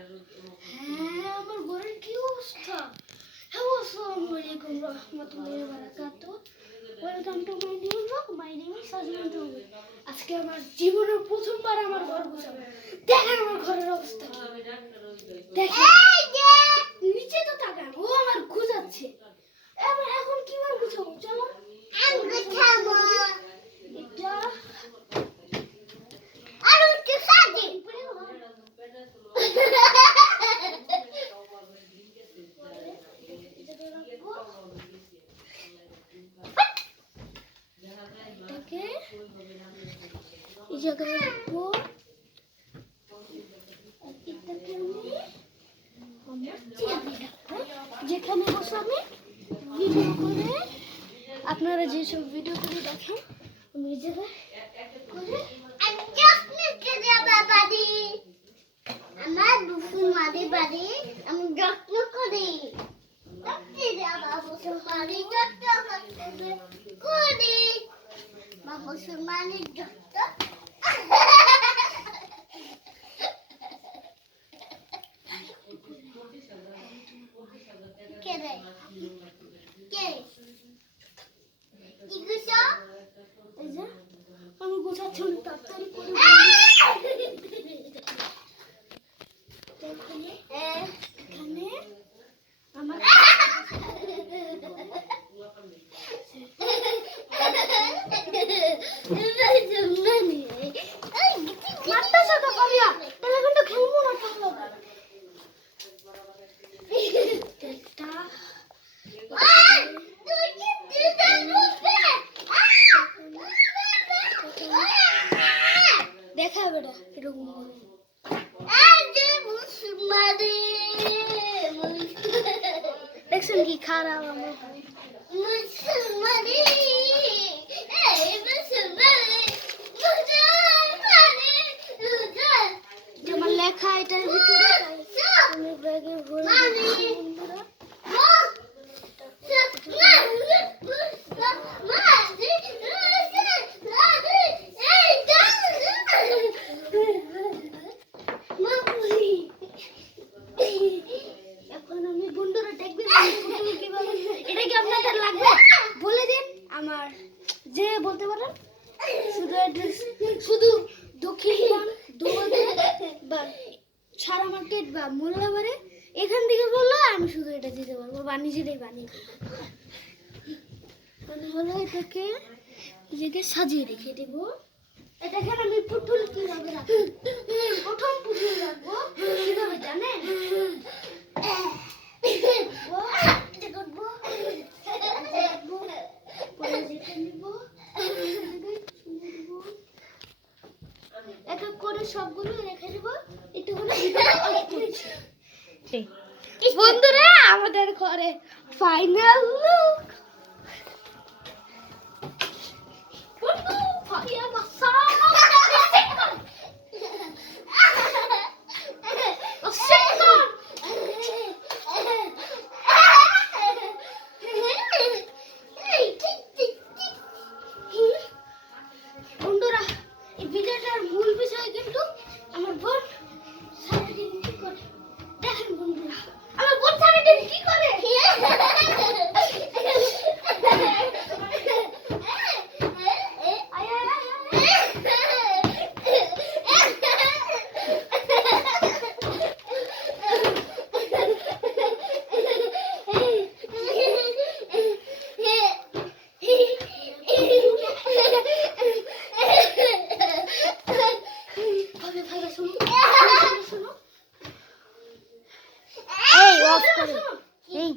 হ্যাঁ, আমার ঘরের কি অবস্থা? হ্যালো, আসসালামু আলাইকুম রাহমাতুল্লাহি ওয়া বারাকাতুহু। Welcome to my new vlog. My name is Sajman Tungi. আজকে আমার জীবনের প্রথমবার আমার ঘর গোছাবো। দেখেন আমার ঘরের অবস্থা কি। দেখেন নিচে তো তাকান, ও আমার গোছাচ্ছে। এখন কিভাবে গোছাবো? চলো আমি গোছাবো। এটা আর উঠে সাজে এই জায়গায় রাখবো। যেখানে বসে আমি ভিডিও করে, আপনারা যেসব ভিডিও করে দেখেন আমি এই জায়গায় করে আমার দুফুল মারি বাড়ি আমি যত্ন করি। মুসলমানের যত্ন আমি গোছাচ্ছি তাড়াতাড়ি করে। এখানে আমার দেখা বেটা এরকম দেখছেন কি খারাপ আমার আমার লেখা এটার ভিতরে আমি ব্যাগে ভরে এখন আমি বন্ধুরা দেখবে কিভাবে এটা কি আপনাদের লাগবে বলে দিন। আমার যে বলতে পারেন শুধু দক্ষিণ বা সারা মার্কেট বা মোল্লাবারে এখান থেকে বললো আমি শুধু এটা দিতে পারবো বা নিজেরাই বানিয়ে মানে হলো এটাকে সাজিয়ে রেখে দেবো। এটাকে আমি পুতুল কিভাবে রাখবো, প্রথম পুতুল রাখবো কিভাবে জানেন? এক এক করে সবগুলো রেখে দেবো। একটু বন্ধুরা আমাদের ঘরে ফাইনাল লুক। বন্ধুরা এই ভিডিওটার মূল বিষয় কিন্তু আমার বোন সারাদিন কি করে দেখেন। বন্ধুরা আমার বোন সারাদিন কি করে এই অফ করে এই